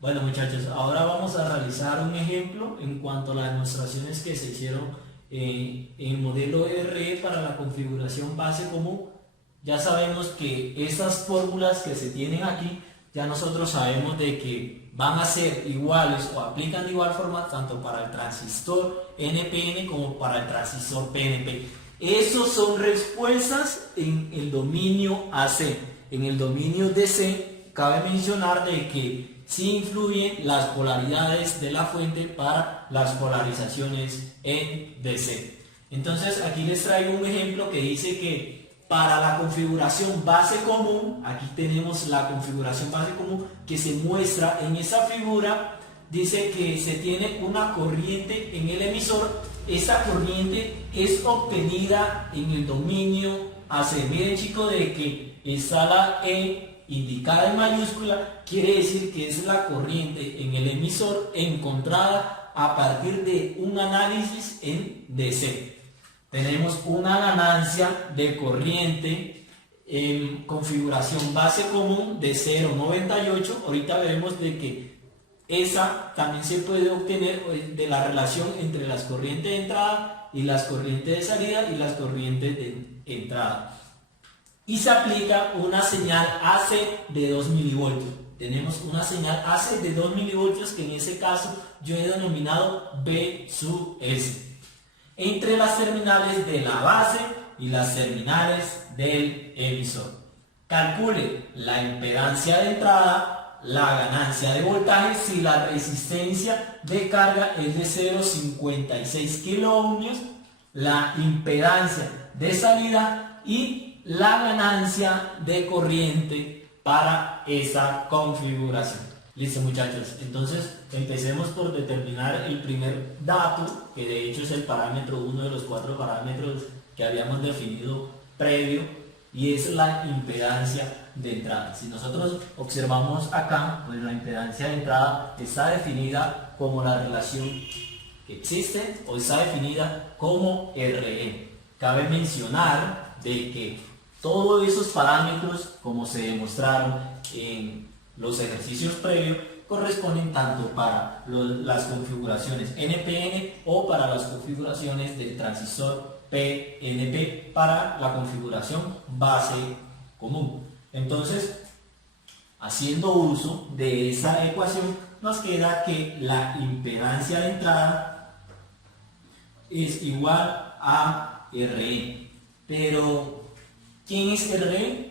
Bueno muchachos, ahora vamos a realizar un ejemplo en cuanto a las demostraciones que se hicieron en modelo RE para la configuración base común. Ya sabemos que esas fórmulas que se tienen aquí, ya nosotros sabemos de que van a ser iguales o aplican de igual forma tanto para el transistor NPN como para el transistor PNP. Esos son respuestas en el dominio AC. En el dominio DC cabe mencionar de que sí influyen las polaridades de la fuente para las polarizaciones en DC. Entonces aquí les traigo un ejemplo que dice que para la configuración base común, aquí tenemos la configuración base común que se muestra en esa figura. Dice que se tiene una corriente en el emisor. Esta corriente es obtenida en el dominio AC. Miren chicos, de que está la E indicada en mayúscula, quiere decir que es la corriente en el emisor encontrada a partir de un análisis en DC. Tenemos una ganancia de corriente en configuración base común de 0,98. Ahorita veremos de que esa también se puede obtener de la relación entre las corrientes de entrada y las corrientes de salida y las corrientes de entrada. Y se aplica una señal AC de 2 milivoltios. Tenemos una señal AC de 2 milivoltios que en ese caso yo he denominado B sub S. Entre las terminales de la base y las terminales del emisor. Calcule la impedancia de entrada, la ganancia de voltaje si la resistencia de carga es de 0,56 kiloohmios, la impedancia de salida y la ganancia de corriente para esa configuración. Listo muchachos, entonces empecemos por determinar el primer dato, que de hecho es el parámetro, uno de los 4 parámetros que habíamos definido previo, y es la impedancia de entrada. Si nosotros observamos acá, pues la impedancia de entrada está definida como la relación que existe o está definida como RE. Cabe mencionar de que todos esos parámetros, como se demostraron en los ejercicios previos, corresponden tanto para las configuraciones NPN o para las configuraciones del transistor PNP para la configuración base común. Entonces, haciendo uso de esa ecuación, nos queda que la impedancia de entrada es igual a RE. Pero, ¿quién es RE?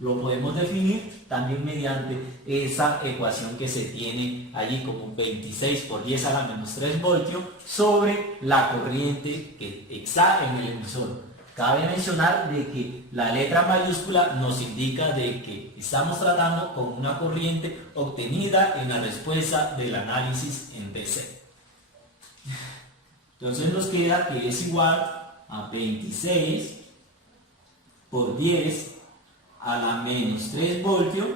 Lo podemos definir también mediante esa ecuación que se tiene allí como 26 por 10 a la menos 3 voltios sobre la corriente que está en el emisor. Cabe mencionar de que la letra mayúscula nos indica de que estamos tratando con una corriente obtenida en la respuesta del análisis en DC. Entonces nos queda que es igual a 26 por 10 a la menos 3 voltios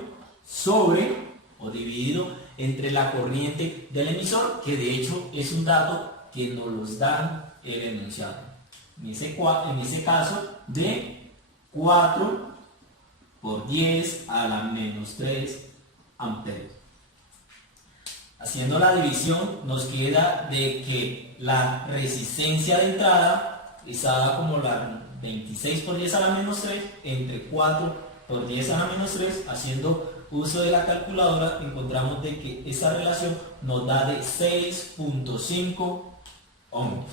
sobre o dividido entre la corriente del emisor, que de hecho es un dato que nos los da el enunciado. En ese caso de 4 por 10 a la menos 3 amperios. Haciendo la división nos queda de que la resistencia de entrada está dada como la 26 por 10 a la menos 3 entre 4 por 10 a la menos 3, haciendo uso de la calculadora, encontramos de que esa relación nos da de 6.5 ohmios.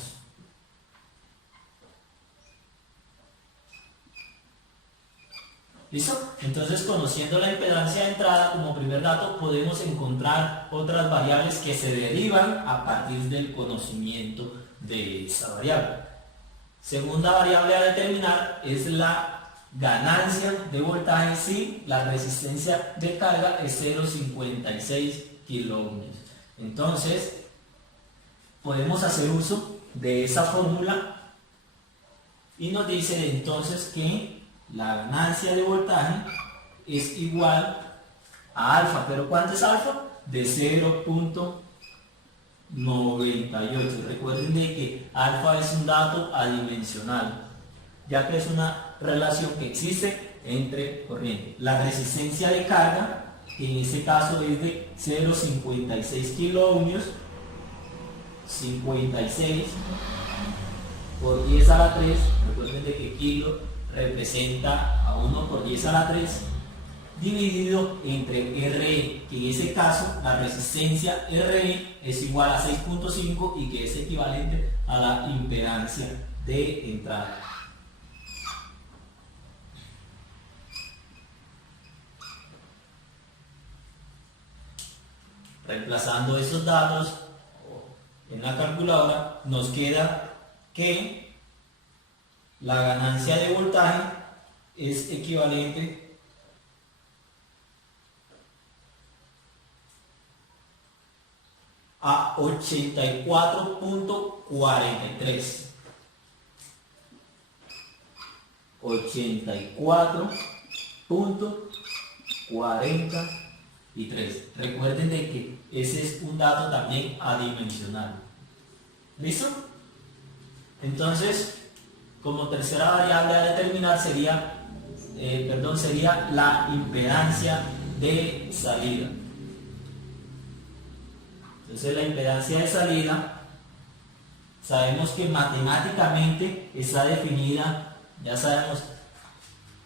¿Listo? Entonces, conociendo la impedancia de entrada como primer dato, podemos encontrar otras variables que se derivan a partir del conocimiento de esa variable. Segunda variable a determinar es la ganancia de voltaje si la resistencia de carga es 0,56 kiloohmios. Entonces, podemos hacer uso de esa fórmula y nos dice entonces que la ganancia de voltaje es igual a alfa. ¿Pero cuánto es alfa? De 0,98. Recuerden de que alfa es un dato adimensional, ya que es una relación que existe entre corriente. La resistencia de carga que en este caso es de 0,56 kiloohmios, 56 por 10 a la 3, recuerden de que kilo representa a 1 por 10 a la 3, dividido entre RE, que en ese caso la resistencia RE es igual a 6.5 y que es equivalente a la impedancia de entrada. Reemplazando esos datos en la calculadora, nos queda que la ganancia de voltaje es equivalente a 84.43. 84.43. Recuerden de que ese es un dato también adimensional. ¿Listo? Entonces, como tercera variable a determinar sería la impedancia de salida. Entonces, la impedancia de salida, sabemos que matemáticamente está definida, ya sabemos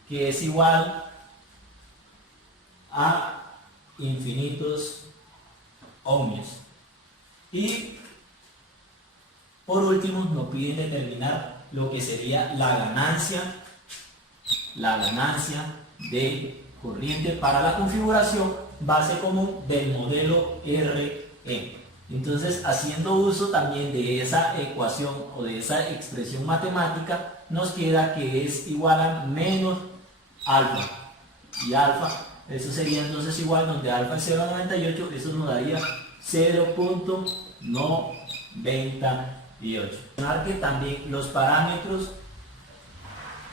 que es igual a infinitos ohmios. Y por último nos piden determinar lo que sería la ganancia de corriente para la configuración base común del modelo RE. Entonces, haciendo uso también de esa ecuación o de esa expresión matemática, nos queda que es igual a menos alfa. Y alfa, eso sería entonces igual, donde alfa es 0,98, eso nos daría 0,98. Que también los parámetros,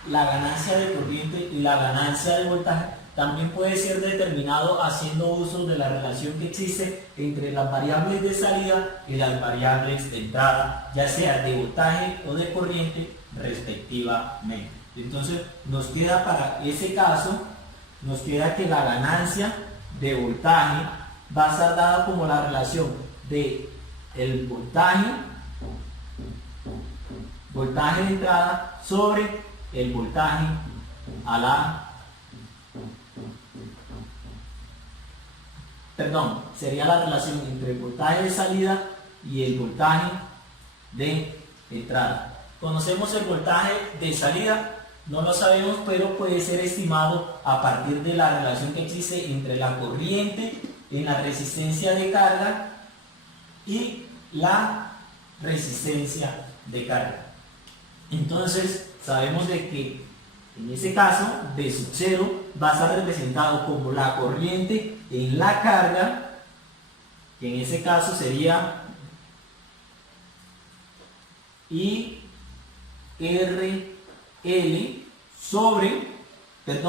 la ganancia de corriente y la ganancia de voltaje, también puede ser determinado haciendo uso de la relación que existe entre las variables de salida y las variables de entrada, ya sea de voltaje o de corriente respectivamente. Entonces nos queda para ese caso, nos queda que la ganancia de voltaje va a estar dada como la relación de el voltaje de entrada sobre el voltaje a la sería la relación entre el voltaje de salida y el voltaje de entrada. Conocemos el voltaje de salida, no lo sabemos, pero puede ser estimado a partir de la relación que existe entre la corriente en la resistencia de carga y la resistencia de carga. Entonces sabemos de que en ese caso V sub 0 va a estar representado como la corriente en la carga, que en ese caso sería IRL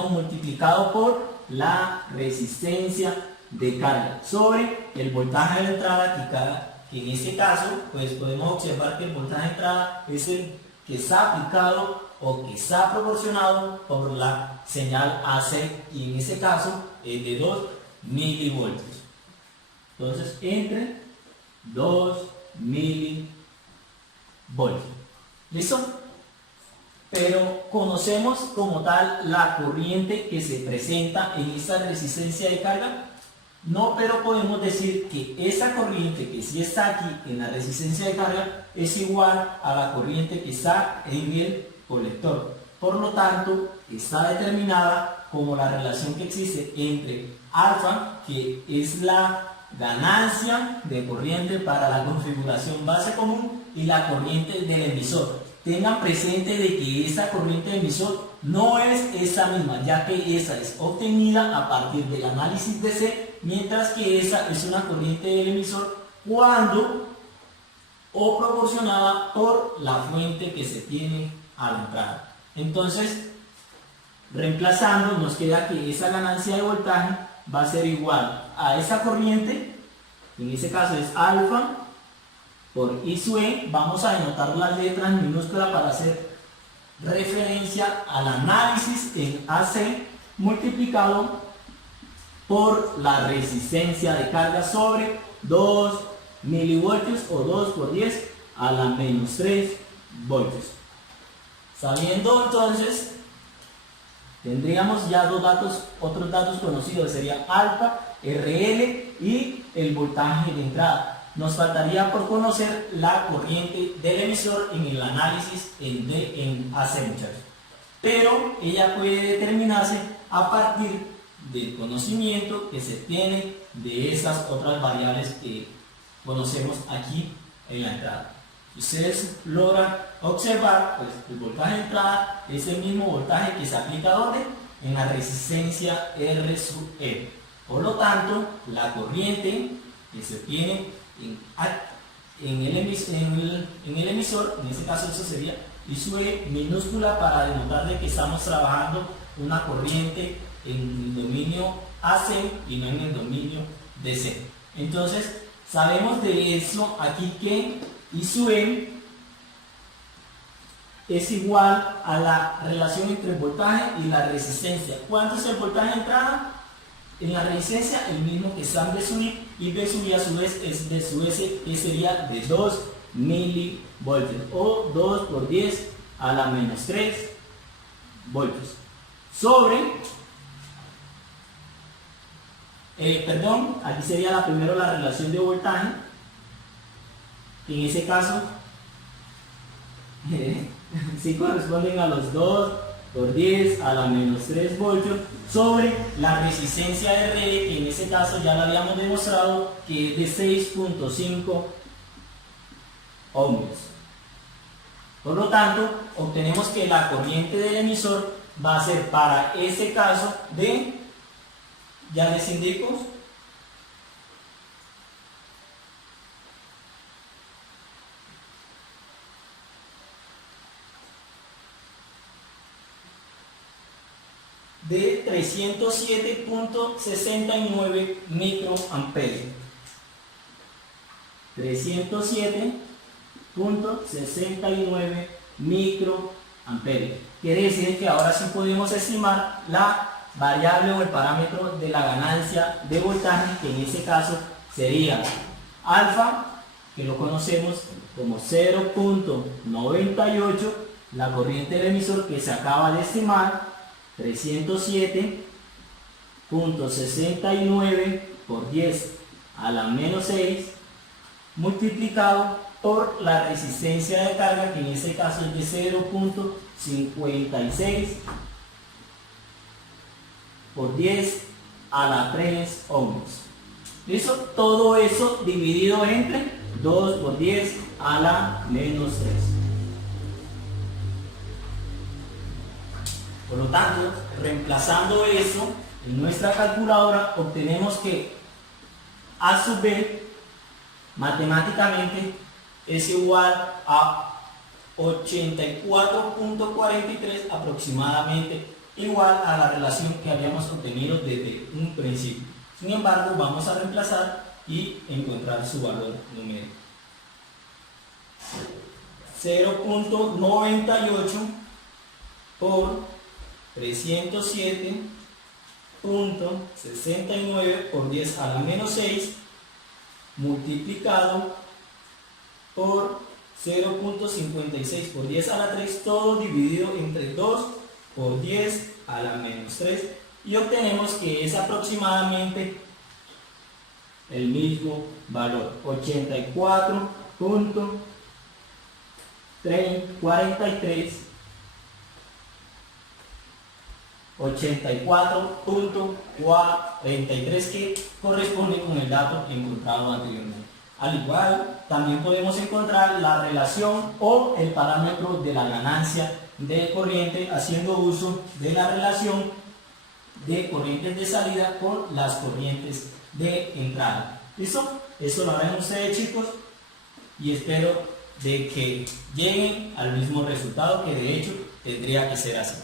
multiplicado por la resistencia de carga sobre el voltaje de entrada, que en este caso pues podemos observar que el voltaje de entrada es el que está aplicado o que está proporcionado por la señal AC, y en ese caso es de 2 milivoltios. Entonces entre 2 milivoltios. ¿Listo? Pero conocemos como tal la corriente que se presenta en esta resistencia de carga. No, pero podemos decir que esa corriente que sí está aquí en la resistencia de carga es igual a la corriente que está en el colector. Por lo tanto, está determinada como la relación que existe entre alfa, que es la ganancia de corriente para la configuración base común, y la corriente del emisor. Tengan presente de que esa corriente de emisor no es esa misma, ya que esa es obtenida a partir del análisis de C, mientras que esa es una corriente del emisor cuando o proporcionada por la fuente que se tiene a la entrada. Entonces, reemplazando, nos queda que esa ganancia de voltaje va a ser igual a esa corriente, en ese caso es alfa por I sub E. Vamos a denotar las letras en minúscula para hacer referencia al análisis en AC, multiplicado por la resistencia de carga sobre 2 milivoltios o 2 por 10 a la menos 3 voltios. Sabiendo entonces, tendríamos ya otros datos conocidos, sería alfa, RL y el voltaje de entrada. Nos faltaría por conocer la corriente del emisor en el análisis en AC, muchachos. Pero ella puede determinarse a partir del conocimiento que se tiene de esas otras variables que conocemos aquí en la entrada. Si ustedes logran observar, pues el voltaje de entrada es el mismo voltaje que se aplica ¿dónde? En la resistencia R sub E. Por lo tanto, la corriente que se tiene en el emisor, en este caso eso sería I sub E minúscula para denotar de que estamos trabajando una corriente en el dominio AC y no en el dominio DC. Entonces, sabemos de eso aquí que I sub E es igual a la relación entre el voltaje y la resistencia. ¿Cuánto es el voltaje de entrada? En la resistencia el mismo que está en B sub I, y B sub I a su vez es B sub S, que sería de 2 milivoltios o 2 por 10 a la menos 3 voltios sobre, aquí sería primero la relación de voltaje, que en ese caso sí corresponden a los 2 por 10 a la menos 3 voltios sobre la resistencia de RE, que en ese caso ya lo habíamos demostrado que es de 6.5 ohmios. Por lo tanto, obtenemos que la corriente del emisor va a ser para este caso de, ya les indico, de 307.69 microamperios. 307.69 microamperios. Quiere decir que ahora sí podemos estimar la variable o el parámetro de la ganancia de voltaje, que en este caso sería alfa, que lo conocemos como 0.98, la corriente del emisor que se acaba de estimar, 307.69 por 10 a la menos 6 multiplicado por la resistencia de carga, que en este caso es de 0.56 por 10 a la 3 ohms. ¿Listo? Todo eso dividido entre 2 por 10 a la menos 3. Por lo tanto, reemplazando eso en nuestra calculadora, obtenemos que A sub B matemáticamente es igual a 84.43 aproximadamente, igual a la relación que habíamos obtenido desde un principio. Sin embargo, vamos a reemplazar y encontrar su valor numérico. 0.98 por 307.69 por 10 a la menos 6 multiplicado por 0.56 por 10 a la 3, todo dividido entre 2 por 10 a la menos 3, y obtenemos que es aproximadamente el mismo valor, 84.43, que corresponde con el dato encontrado anteriormente. Al igual, también podemos encontrar la relación o el parámetro de la ganancia de corriente haciendo uso de la relación de corrientes de salida con las corrientes de entrada. ¿Listo? Eso lo harán ustedes, chicos, y espero de que lleguen al mismo resultado, que de hecho tendría que ser así.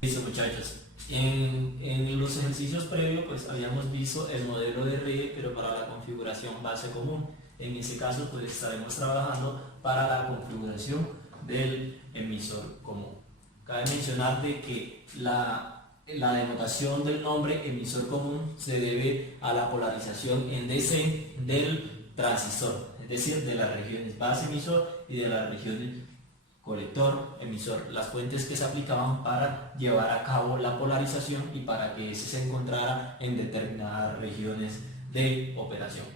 Listo, muchachos. En los ejercicios previos pues habíamos visto el modelo de RE, pero para la configuración base común. En ese caso pues estaremos trabajando para la configuración del emisor común. Cabe mencionar de que la la denotación del nombre emisor común se debe a la polarización en DC del transistor, es decir, de las regiones base emisor y de las regiones colector emisor, las fuentes que se aplicaban para llevar a cabo la polarización y para que ese se encontrara en determinadas regiones de operación.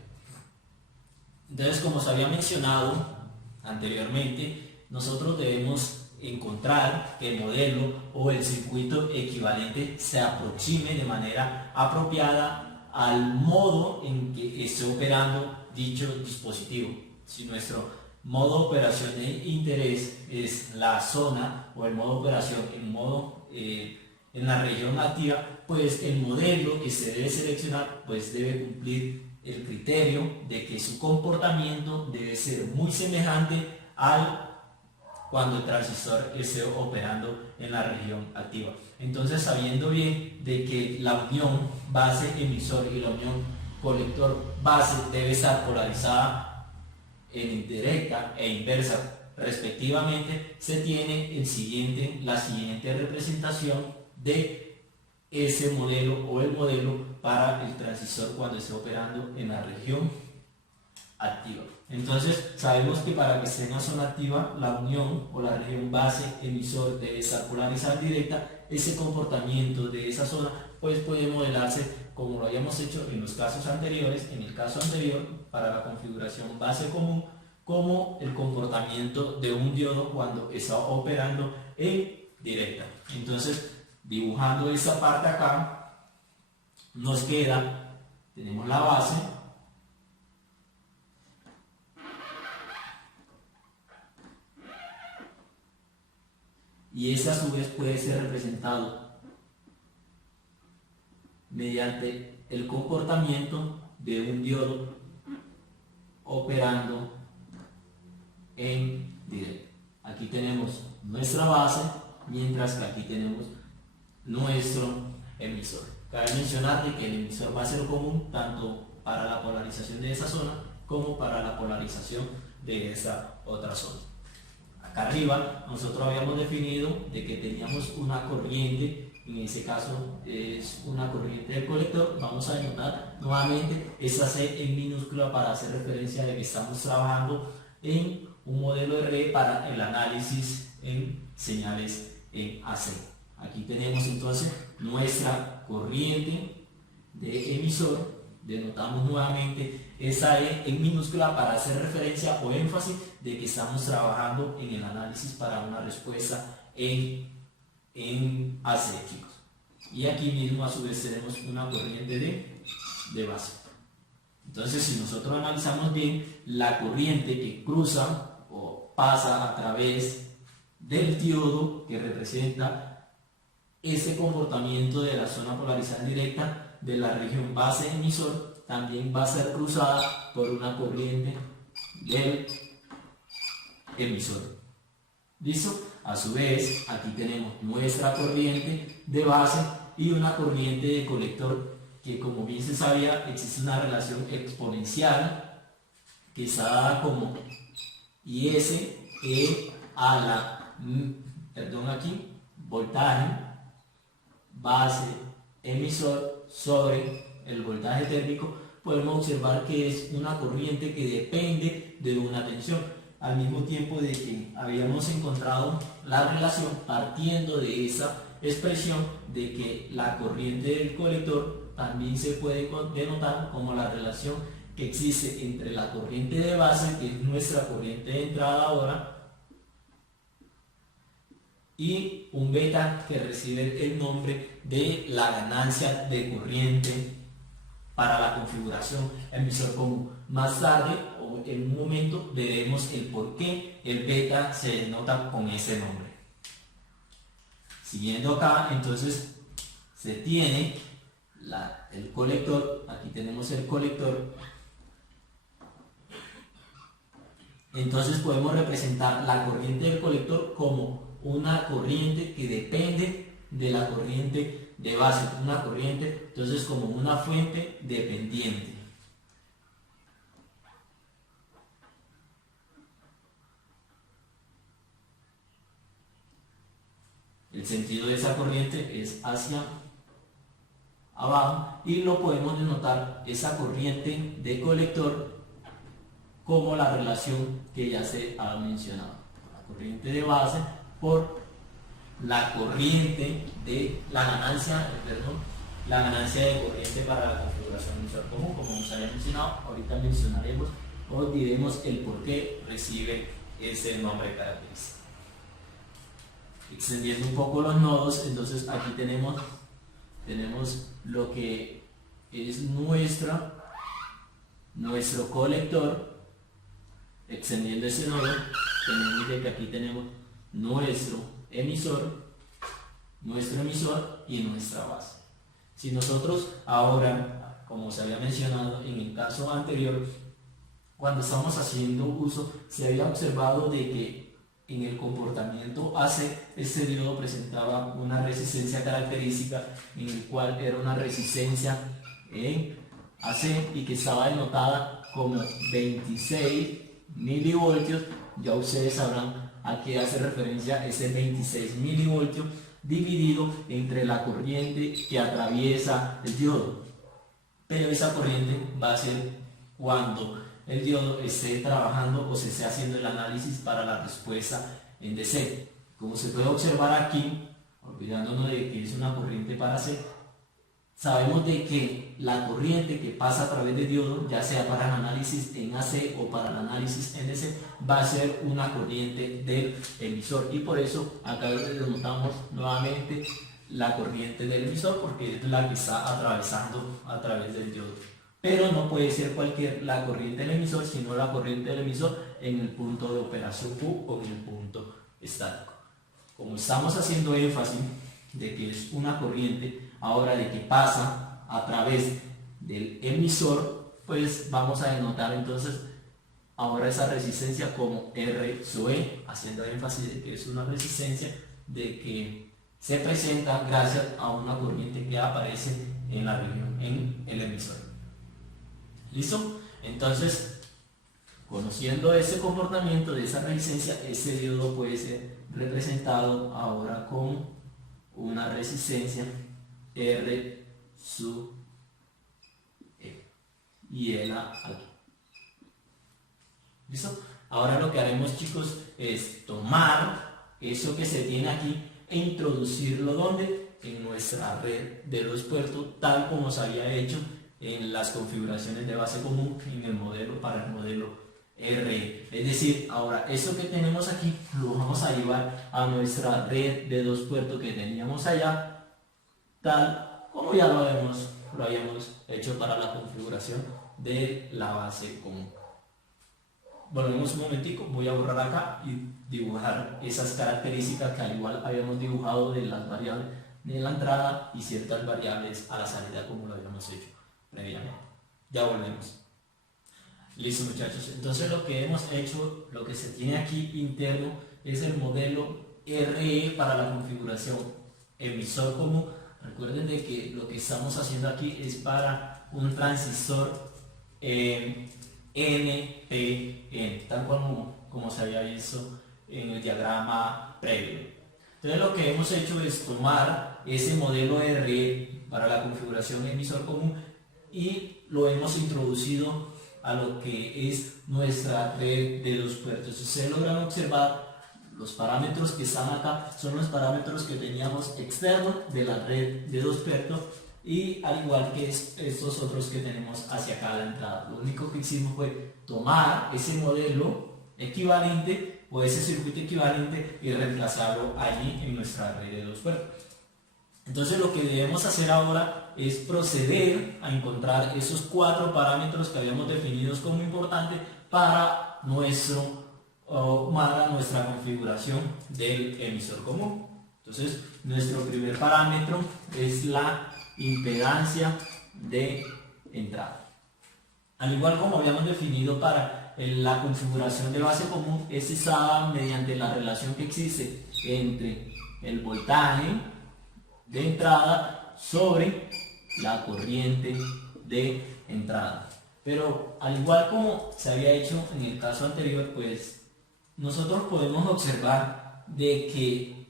Entonces, como se había mencionado anteriormente, nosotros debemos encontrar que el modelo o el circuito equivalente se aproxime de manera apropiada al modo en que esté operando dicho dispositivo. Si nuestro modo de operación de interés es la zona o el modo de operación en la región activa, pues el modelo que se debe seleccionar pues debe cumplir el criterio de que su comportamiento debe ser muy semejante al cuando el transistor esté operando en la región activa. Entonces, sabiendo bien de que la unión base emisor y la unión colector base debe estar polarizada en indirecta e inversa respectivamente, se tiene la siguiente representación de ese modelo o el modelo para el transistor cuando esté operando en la región activa. Entonces, sabemos que para que esté en la zona activa, la unión o la región base emisor debe estar polarizada en directa. Ese comportamiento de esa zona pues puede modelarse como lo habíamos hecho en los casos anteriores, en el caso anterior para la configuración base común, como el comportamiento de un diodo cuando está operando en directa. Entonces, dibujando esta parte acá, nos queda, tenemos la base, y ese a su vez puede ser representado mediante el comportamiento de un diodo operando en directo. Aquí tenemos nuestra base, mientras que aquí tenemos nuestro emisor. Cabe mencionar que el emisor va a ser común tanto para la polarización de esa zona como para la polarización de esa otra zona. Acá arriba nosotros habíamos definido de que teníamos una corriente, en ese caso es una corriente del colector. Vamos a denotar nuevamente esa C en minúscula para hacer referencia de que estamos trabajando en un modelo R para el análisis en señales en AC. Aquí tenemos entonces nuestra corriente de emisor, denotamos nuevamente esa E en minúscula para hacer referencia o énfasis de que estamos trabajando en el análisis para una respuesta en AC, chicos. Y aquí mismo a su vez tenemos una corriente de base. Entonces, si nosotros analizamos bien, la corriente que cruza o pasa a través del diodo que representa ese comportamiento de la zona polarizada directa de la región base emisor, también va a ser cruzada por una corriente del emisor. ¿Listo? A su vez, aquí tenemos nuestra corriente de base y una corriente de colector que, como bien se sabía, existe una relación exponencial que está dada como IS a la, aquí, voltaje base emisor sobre el voltaje térmico. Podemos observar que es una corriente que depende de una tensión, al mismo tiempo de que habíamos encontrado la relación partiendo de esa expresión de que la corriente del colector también se puede denotar como la relación que existe entre la corriente de base, que es nuestra corriente de entrada ahora, y un beta que recibe el nombre de la ganancia de corriente para la configuración emisor común. Más tarde o en un momento veremos el por qué el beta se denota con ese nombre. Siguiendo acá, entonces se tiene el colector. Aquí tenemos el colector. Entonces podemos representar la corriente del colector como una corriente que depende de la corriente de base, una corriente entonces como una fuente dependiente. El sentido de esa corriente es hacia abajo, y lo podemos denotar esa corriente de colector como la relación que ya se ha mencionado. La corriente de base por la corriente de la ganancia, la ganancia de corriente para la configuración emisor común, como nos había mencionado. Ahorita mencionaremos o diremos el por qué recibe ese nombre característico. Extendiendo un poco los nodos, entonces aquí tenemos lo que es nuestro colector. Extendiendo ese nodo, tenemos que aquí tenemos nuestro emisor y nuestra base. Si nosotros ahora, como se había mencionado en el caso anterior, cuando estamos haciendo uso, se había observado de que en el comportamiento AC, este diodo presentaba una resistencia característica en el cual era una resistencia en AC y que estaba denotada como 26 milivoltios. Ya ustedes sabrán a qué hace referencia ese 26 milivoltios dividido entre la corriente que atraviesa el diodo. Pero esa corriente va a ser cuando el diodo esté trabajando o se esté haciendo el análisis para la respuesta en DC. Como se puede observar aquí, olvidándonos de que es una corriente para C, sabemos de que la corriente que pasa a través del diodo, ya sea para el análisis en AC o para el análisis en DC, va a ser una corriente del emisor, y por eso acá denotamos nuevamente la corriente del emisor, porque es la que está atravesando a través del diodo. Pero no puede ser la corriente del emisor, sino la corriente del emisor en el punto de operación Q o en el punto estático. Como estamos haciendo énfasis de que es una corriente ahora de que pasa a través del emisor, pues vamos a denotar entonces ahora esa resistencia como R sub E, haciendo énfasis de que es una resistencia de que se presenta gracias a una corriente que aparece en la región, en el emisor. ¿Listo? Entonces, conociendo ese comportamiento de esa resistencia, ese diodo puede ser representado ahora con una resistencia R sub E y ELA aquí. ¿Listo? Ahora lo que haremos, chicos, es tomar eso que se tiene aquí e introducirlo ¿dónde? En nuestra red de los puertos, tal como se había hecho en las configuraciones de base común en el modelo para el modelo RE. Es decir, ahora eso que tenemos aquí lo vamos a llevar a nuestra red de dos puertos que teníamos allá, tal como ya lo habíamos hecho para la configuración de la base común. Volvemos un momentico, voy a borrar acá y dibujar esas características que al igual habíamos dibujado de las variables de la entrada y ciertas variables a la salida como lo habíamos hecho previamente. Ya volvemos. Listo, muchachos, entonces lo que hemos hecho, lo que se tiene aquí interno es el modelo RE para la configuración emisor común. Recuerden de que lo que estamos haciendo aquí es para un transistor NPN, tal como se había visto en el diagrama previo. Entonces lo que hemos hecho es tomar ese modelo RE para la configuración emisor común y lo hemos introducido a lo que es nuestra red de los puertos. Si ustedes logran observar, los parámetros que están acá son los parámetros que teníamos externos de la red de dos puertos, y al igual que estos otros que tenemos hacia acá a la entrada. Lo único que hicimos fue tomar ese modelo equivalente o ese circuito equivalente y reemplazarlo allí en nuestra red de dos puertos. Entonces lo que debemos hacer ahora es proceder a encontrar esos cuatro parámetros que habíamos definido como importantes para nuestra configuración del emisor común. Entonces nuestro primer parámetro es la impedancia de entrada. Al igual como habíamos definido para la configuración de base común, es usada mediante la relación que existe entre el voltaje de entrada sobre la corriente de entrada. Pero al igual como se había hecho en el caso anterior, pues nosotros podemos observar de que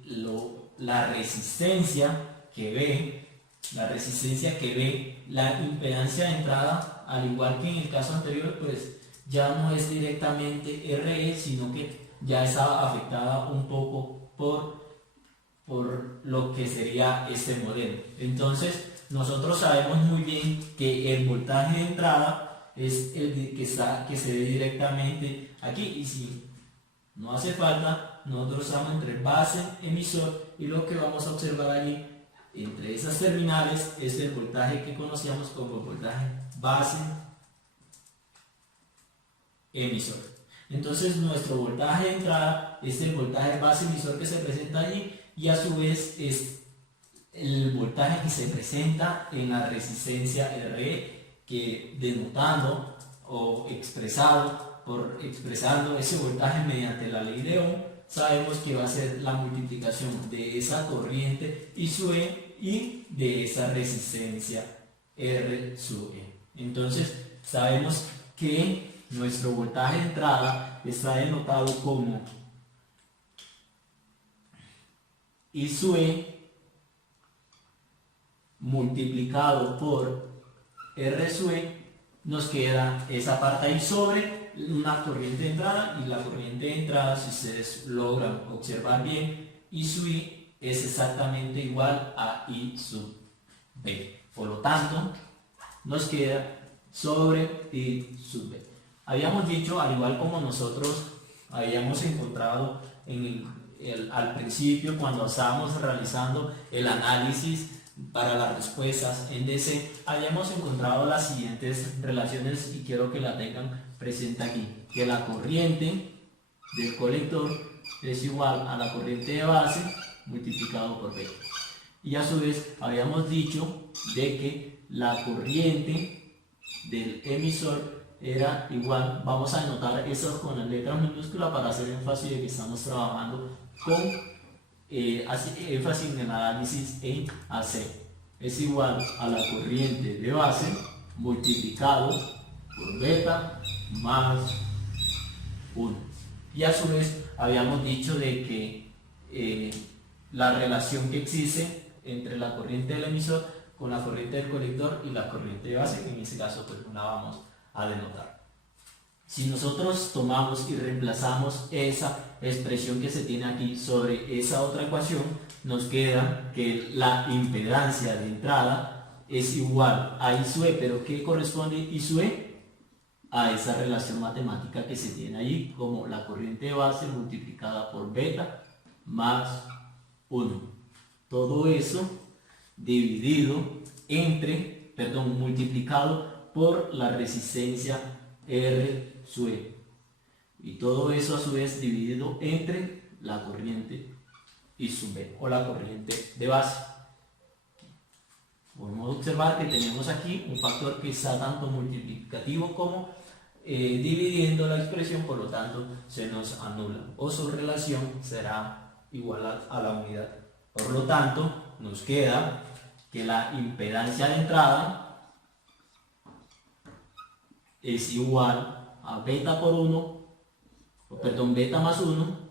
la resistencia que ve la resistencia que ve la impedancia de entrada, al igual que en el caso anterior, pues ya no es directamente RE, sino que ya está afectada un poco por lo que sería este modelo. Entonces, nosotros sabemos muy bien que el voltaje de entrada es el que se ve directamente aquí, y si no hace falta, nosotros estamos entre base, emisor, y lo que vamos a observar allí entre esas terminales es el voltaje que conocíamos como voltaje base emisor. Entonces nuestro voltaje de entrada es el voltaje base emisor que se presenta allí, y a su vez es el voltaje que se presenta en la resistencia RE, que denotando o expresando ese voltaje mediante la ley de Ohm, sabemos que va a ser la multiplicación de esa corriente I sub E y de esa resistencia R sub E. Entonces sabemos que nuestro voltaje de entrada está denotado como I sub E multiplicado por R sub E, nos queda esa parte ahí sobre una corriente de entrada, y la corriente de entrada, si ustedes logran observar bien, I sub I es exactamente igual a I sub B. Por lo tanto, nos queda sobre I sub B. Habíamos dicho, al igual como nosotros habíamos encontrado al principio cuando estábamos realizando el análisis para las respuestas en DC, habíamos encontrado las siguientes relaciones y quiero que la tengan presente aquí: que la corriente del colector es igual a la corriente de base multiplicado por B, y a su vez habíamos dicho de que la corriente del emisor era igual, vamos a anotar eso con las letras minúsculas para hacer énfasis de que estamos trabajando con énfasis en el análisis en AC, es igual a la corriente de base multiplicado por beta más 1. Y a su vez habíamos dicho de que la relación que existe entre la corriente del emisor con la corriente del colector y la corriente de base, que en este caso pues no la vamos a denotar. Si nosotros tomamos y reemplazamos esa expresión que se tiene aquí sobre esa otra ecuación, nos queda que la impedancia de entrada es igual a I sub E, pero ¿qué corresponde I sub E? A esa relación matemática que se tiene allí como la corriente de base multiplicada por beta más 1. Todo eso multiplicado por la resistencia R sub E, y todo eso a su vez dividido entre la corriente I sub B o la corriente de base. Podemos observar que tenemos aquí un factor que está tanto multiplicativo como dividiendo la expresión, por lo tanto se nos anula o su relación será igual a la unidad. Por lo tanto nos queda que la impedancia de entrada es igual a beta por 1, beta más 1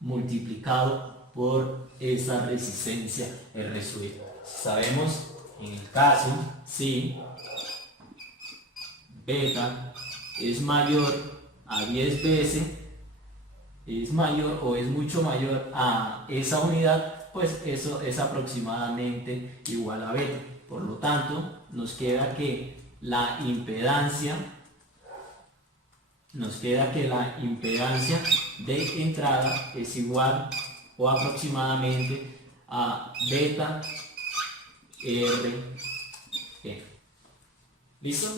multiplicado por esa resistencia R sub E. Sabemos en el caso si beta es mayor a 10 veces, es mayor o es mucho mayor a esa unidad, pues eso es aproximadamente igual a beta. Por lo tanto, nos queda que la impedancia de entrada es igual o aproximadamente a beta R E. ¿Listo?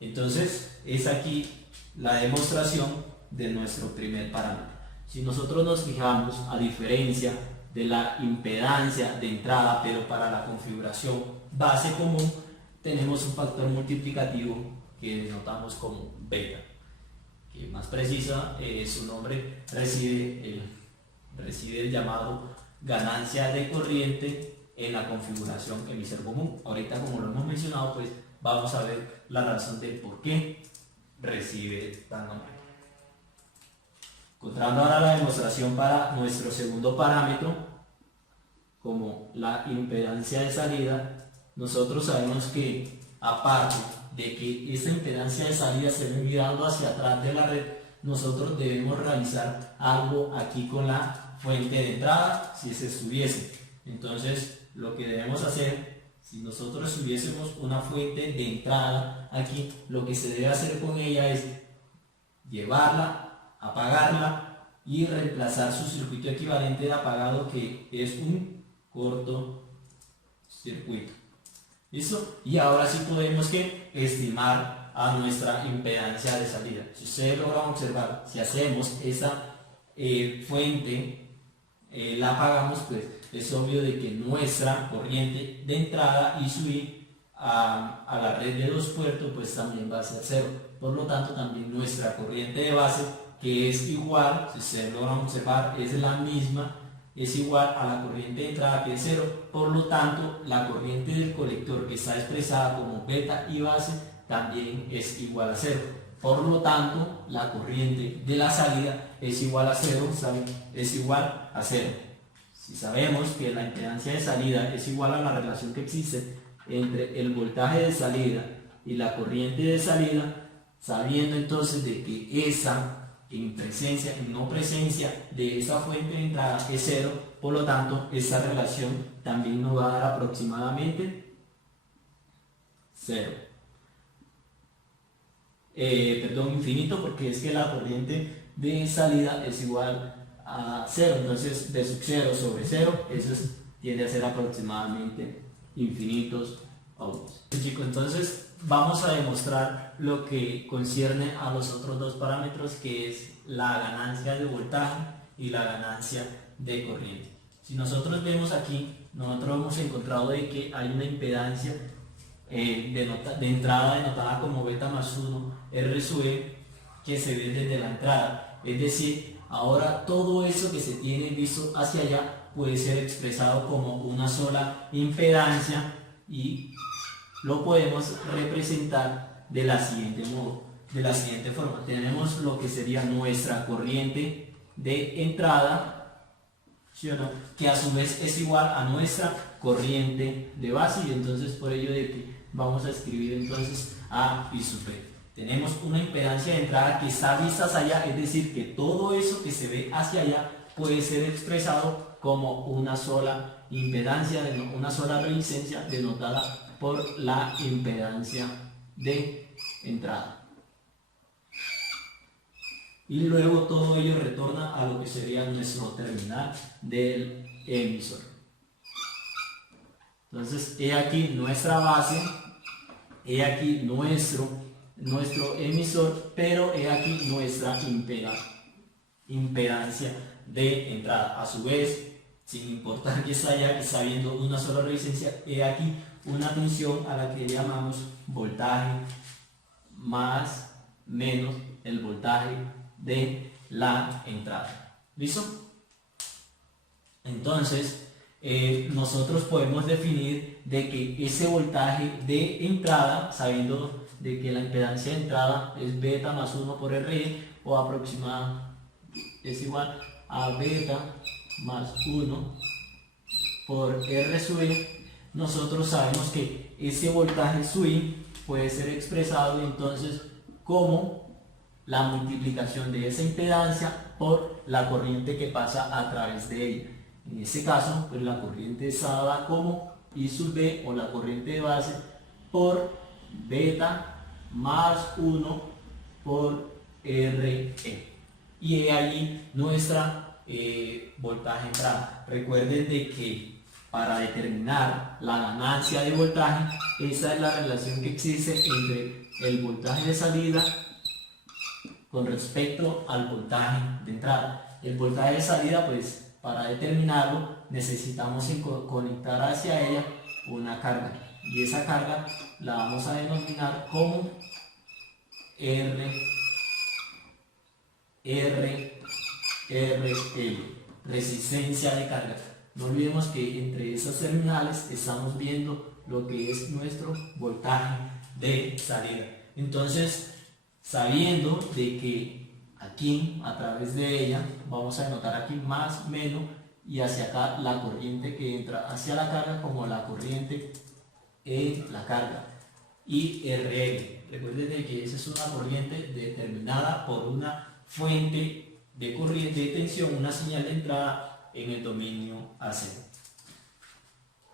Entonces es aquí la demostración de nuestro primer parámetro. Si nosotros nos fijamos, a diferencia de la impedancia de entrada, pero para la configuración base común, tenemos un factor multiplicativo que denotamos como beta, que más precisa, su nombre recibe el llamado ganancia de corriente en la configuración emisor común. Ahorita, como lo hemos mencionado, pues vamos a ver la razón de por qué recibe tal nombre. Encontrando ahora la demostración para nuestro segundo parámetro, como la impedancia de salida, nosotros sabemos que aparte de que esta impedancia de salida se ve mirando hacia atrás de la red, nosotros debemos realizar algo aquí con la fuente de entrada si se estuviese. Entonces lo que debemos hacer, si nosotros tuviésemos una fuente de entrada aquí, lo que se debe hacer con ella es llevarla, apagarla y reemplazar su circuito equivalente de apagado, que es un cortocircuito. ¿Listo? Y ahora sí podemos que estimar a nuestra impedancia de salida. Si ustedes logran observar, si hacemos esa fuente, la apagamos, pues es obvio de que nuestra corriente de entrada y subir a la red de 2 puertos pues también va a ser 0. Por lo tanto, también nuestra corriente de base, que es igual, si ustedes logran observar, es la misma, es igual a la corriente de entrada, que es 0. Por lo tanto, la corriente del colector, que está expresada como beta y base, también es igual a 0. Por lo tanto, la corriente de la salida es igual a 0, ¿saben? Es igual a 0. Si sabemos que la impedancia de salida es igual a la relación que existe entre el voltaje de salida y la corriente de salida, sabiendo entonces de que esa en presencia, en no presencia de esa fuente de entrada es 0, por lo tanto esa relación también nos va a dar aproximadamente 0. Infinito, porque es que la corriente de salida es igual a 0, entonces de sub 0 sobre 0, eso tiende a ser aproximadamente infinitos ohms. Chicos, entonces vamos a demostrar lo que concierne a los otros dos parámetros, que es la ganancia de voltaje y la ganancia de corriente. Si nosotros vemos aquí, nosotros hemos encontrado de que hay una impedancia de entrada denotada como beta más 1 R sub E, que se ve desde la entrada. Es decir, ahora todo eso que se tiene visto hacia allá puede ser expresado como una sola impedancia y lo podemos representar de la siguiente forma. Tenemos lo que sería nuestra corriente de entrada, ¿sí o no?, que a su vez es igual a nuestra corriente de base, y entonces por ello de que vamos a escribir entonces A y sub B. Tenemos una impedancia de entrada que está vista hacia allá, es decir, que todo eso que se ve hacia allá puede ser expresado como una sola impedancia, una sola resistencia denotada por la impedancia de entrada. Y luego todo ello retorna a lo que sería nuestro terminal del emisor. Entonces, he aquí nuestra base, he aquí nuestro emisor, pero he aquí nuestra impedancia de entrada. A su vez, sin importar que está allá, que está viendo una sola resistencia, he aquí una tensión a la que llamamos voltaje más menos el voltaje de la entrada. ¿Listo? Entonces, nosotros podemos definir de que ese voltaje de entrada, sabiendo de que la impedancia de entrada es beta más 1 por RE, o aproximada es igual a beta más 1 por R sub E, nosotros sabemos que ese voltaje swing puede ser expresado entonces como la multiplicación de esa impedancia por la corriente que pasa a través de ella. En este caso, pues la corriente está dada como I sub B, o la corriente de base, por beta más 1 por RE. Y he allí nuestra voltaje entrada. Recuerden de que para determinar la ganancia de voltaje, esa es la relación que existe entre el voltaje de salida con respecto al voltaje de entrada. El voltaje de salida, pues para determinarlo necesitamos conectar hacia ella una carga, y esa carga la vamos a denominar como RL, resistencia de carga. No olvidemos que entre esas terminales estamos viendo lo que es nuestro voltaje de salida. Entonces, sabiendo de que aquí, a través de ella, vamos a denotar aquí más, menos, y hacia acá la corriente que entra hacia la carga como la corriente en la carga. Y RL, recuerden de que esa es una corriente determinada por una fuente de corriente de tensión, una señal de entrada en el dominio AC.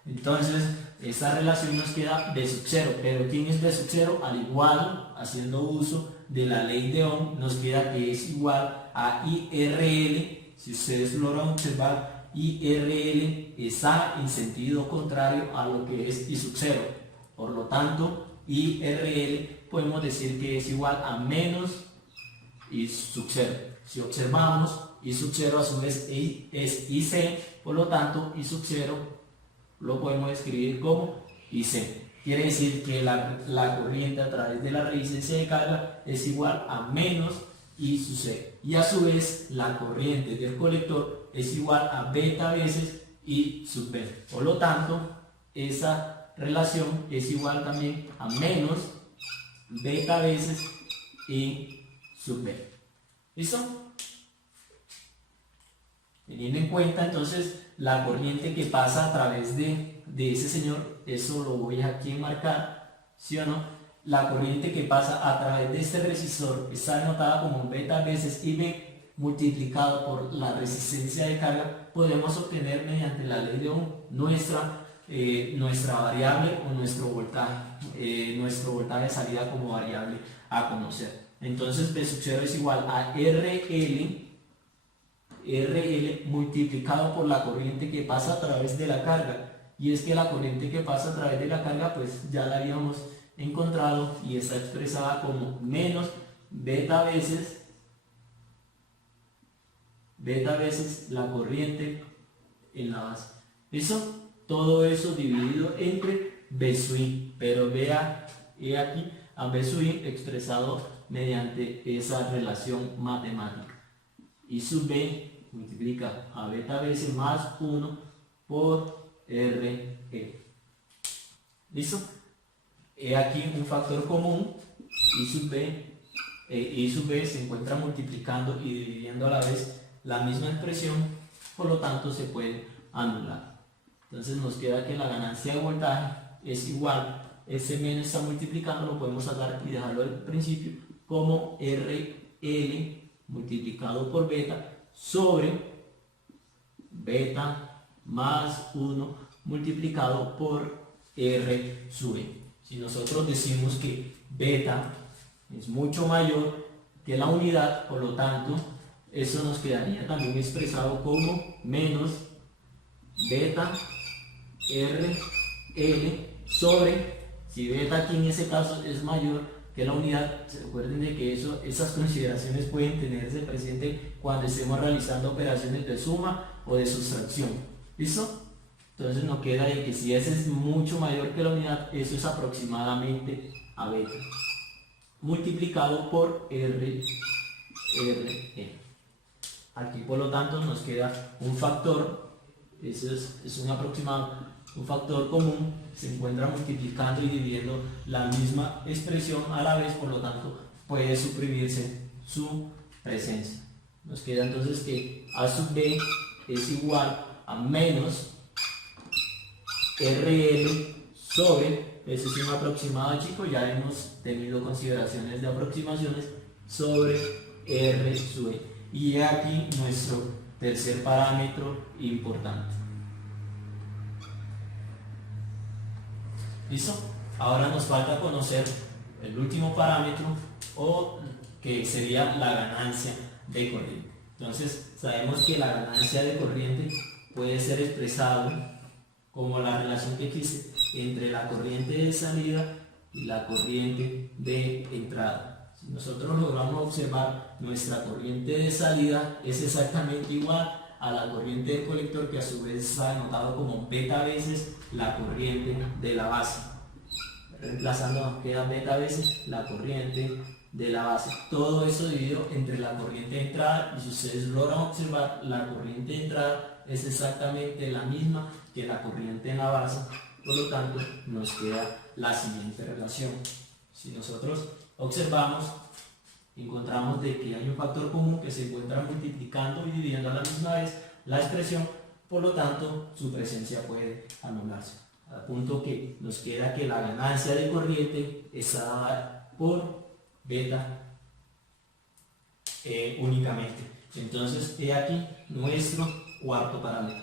Entonces, esta relación nos queda B sub 0, pero ¿quién es B sub 0? Al igual, haciendo uso de la ley de Ohm, nos queda que es igual a IRL. Si ustedes logran observar, IRL está en sentido contrario a lo que es I sub 0. Por lo tanto, IRL podemos decir que es igual a menos I sub 0. Si observamos, I sub 0 a su vez es IC, por lo tanto, I sub 0 lo podemos escribir como IC. Quiere decir que la corriente a través de la resistencia de carga es igual a menos I sub C. Y a su vez la corriente del colector es igual a beta veces I sub B. Por lo tanto, esa relación es igual también a menos beta veces I sub B. ¿Listo? Teniendo en cuenta entonces la corriente que pasa a través de ese señor, eso lo voy a aquí enmarcar, ¿sí o no? La corriente que pasa a través de este resistor está denotada como beta veces IB multiplicado por la resistencia de carga. Podemos obtener mediante la ley de Ohm nuestra variable o nuestro voltaje de salida como variable a conocer. Entonces B sub 0 es igual a RL multiplicado por la corriente que pasa a través de la carga. Y es que la corriente que pasa a través de la carga pues ya la habíamos encontrado y está expresada como menos beta veces la corriente en la base. ¿Listo? Todo eso dividido entre B sub I, pero vea aquí a B sub I expresado mediante esa relación matemática. I sub B multiplica a beta veces más 1 por RE. ¿Listo? He aquí un factor común, I sub B se encuentra multiplicando y dividiendo a la vez la misma expresión, por lo tanto se puede anular. Entonces nos queda que la ganancia de voltaje es igual, ese menos está multiplicando, lo podemos sacar y dejarlo al principio como RL multiplicado por beta sobre beta más 1 multiplicado por R sub E. Si nosotros decimos que beta es mucho mayor que la unidad, por lo tanto, eso nos quedaría también expresado como menos beta RL sobre, si beta aquí en ese caso es mayor que la unidad. Recuerden de que esas consideraciones pueden tenerse presente cuando estemos realizando operaciones de suma o de sustracción. ¿Listo? Entonces nos queda de que si ese es mucho mayor que la unidad, eso es aproximadamente a beta multiplicado por RE. Aquí por lo tanto nos queda un factor, eso es un aproximado, un factor común, se encuentra multiplicando y dividiendo la misma expresión a la vez, por lo tanto puede suprimirse su presencia. Nos queda entonces que A sub B es igual a menos RL sobre, ese es un aproximado, chicos, ya hemos tenido consideraciones de aproximaciones, sobre R sub E. Y aquí nuestro tercer parámetro importante. ¿Listo? Ahora nos falta conocer el último parámetro, o que sería la ganancia de corriente. Entonces sabemos que la ganancia de corriente puede ser expresado como la relación que existe entre la corriente de salida y la corriente de entrada. Si nosotros logramos observar, nuestra corriente de salida es exactamente igual a la corriente del colector, que a su vez está denotado como beta veces la corriente de la base. Reemplazando nos queda beta veces la corriente de la base. Todo eso dividido entre la corriente de entrada, y si ustedes logran observar, la corriente de entrada es exactamente la misma que la corriente en la base. Por lo tanto, nos queda la siguiente relación. Si nosotros observamos, encontramos de que hay un factor común que se encuentra multiplicando y dividiendo a la misma vez la expresión, por lo tanto su presencia puede anularse. Al punto que nos queda que la ganancia de corriente está dada por beta únicamente. Entonces, he aquí nuestro cuarto parámetro.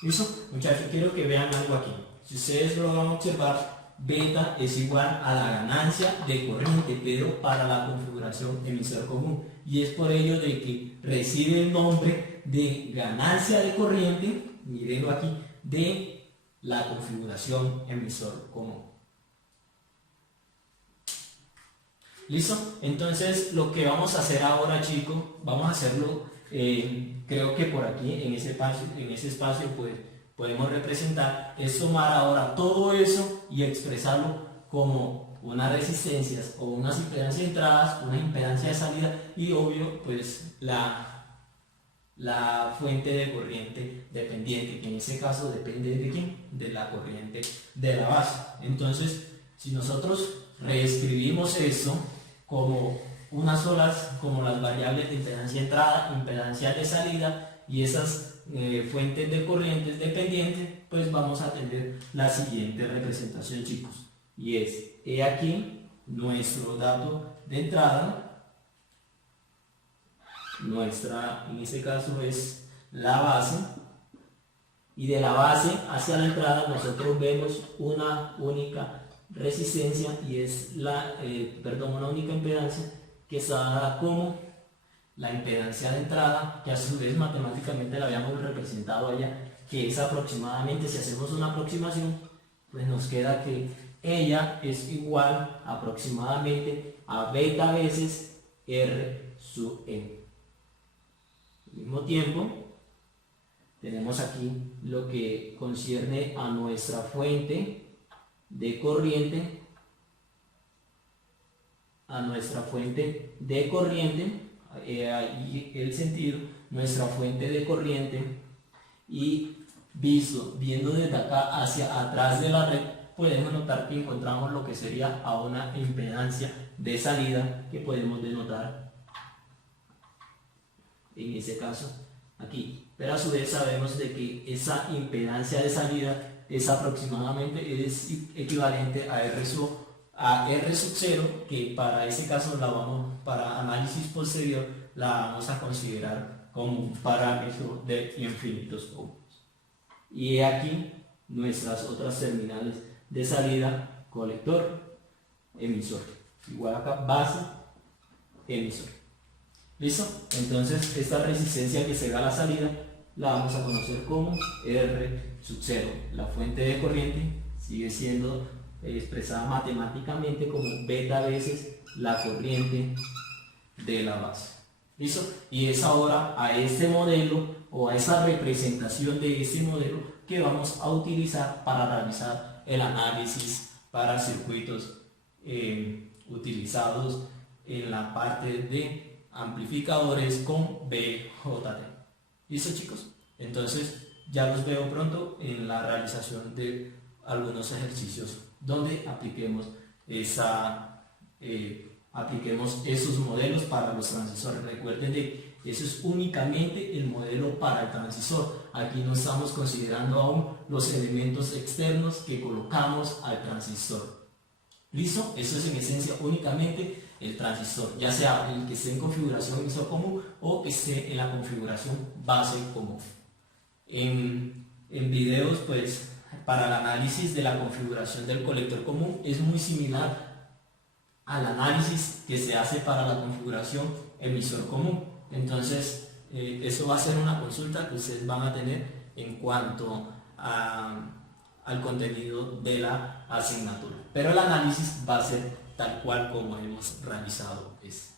¿Listo? Muchachos, quiero que vean algo aquí. Si ustedes lo van a observar, beta es igual a la ganancia de corriente, pero para la configuración emisor común. Y es por ello de que recibe el nombre de ganancia de corriente, mírenlo aquí, de la configuración emisor común. ¿Listo? Entonces lo que vamos a hacer ahora, chicos, vamos a hacerlo, creo que por aquí, en ese espacio, pues podemos representar, es tomar ahora todo eso y expresarlo como unas resistencias o unas impedancias de entradas, una impedancia de salida y obvio, pues la fuente de corriente dependiente, que en ese caso depende de quién, de la corriente de la base. Entonces, si nosotros reescribimos eso como unas solas, como las variables de impedancia de entrada, impedancia de salida y esas fuentes de corrientes dependientes, pues vamos a tener la siguiente representación, chicos, y es, he aquí nuestro dato de entrada, nuestra, en este caso es la base, y de la base hacia la entrada nosotros vemos una única resistencia y es una única impedancia que está dada como la impedancia de entrada, que a su vez matemáticamente la habíamos representado allá, que es aproximadamente, si hacemos una aproximación, pues nos queda que ella es igual aproximadamente a beta veces R sub N. Al mismo tiempo, tenemos aquí lo que concierne a nuestra fuente de corriente, ahí el sentido, nuestra fuente de corriente, y viendo desde acá hacia atrás de la red, podemos notar que encontramos lo que sería a una impedancia de salida que podemos denotar en ese caso aquí, pero a su vez sabemos de que esa impedancia de salida es aproximadamente, es equivalente a R sub 0, que para ese caso para análisis posterior la vamos a considerar como un parámetro de infinitos ohms. Y aquí nuestras otras terminales de salida, colector, emisor, igual acá base, emisor. ¿Listo? Entonces esta resistencia que se da a la salida la vamos a conocer como R sub 0. La fuente de corriente sigue siendo expresada matemáticamente como beta veces la corriente de la base. ¿Listo? Y es ahora a este modelo o a esa representación de este modelo que vamos a utilizar para realizar el análisis para circuitos utilizados en la parte de amplificadores con BJT. ¿Listo, chicos? Entonces ya los veo pronto en la realización de algunos ejercicios donde apliquemos esos modelos para los transistores. Recuerden que eso es únicamente el modelo para el transistor. Aquí no estamos considerando aún los elementos externos que colocamos al transistor. ¿Listo? Eso es en esencia únicamente el transistor, ya sea el que esté en configuración emisor común o que esté en la configuración base común. En videos, pues, para el análisis de la configuración del colector común es muy similar al análisis que se hace para la configuración emisor común. Entonces, eso va a ser una consulta que ustedes van a tener en cuanto al contenido de la asignatura. Pero el análisis va a ser tal cual como hemos realizado este.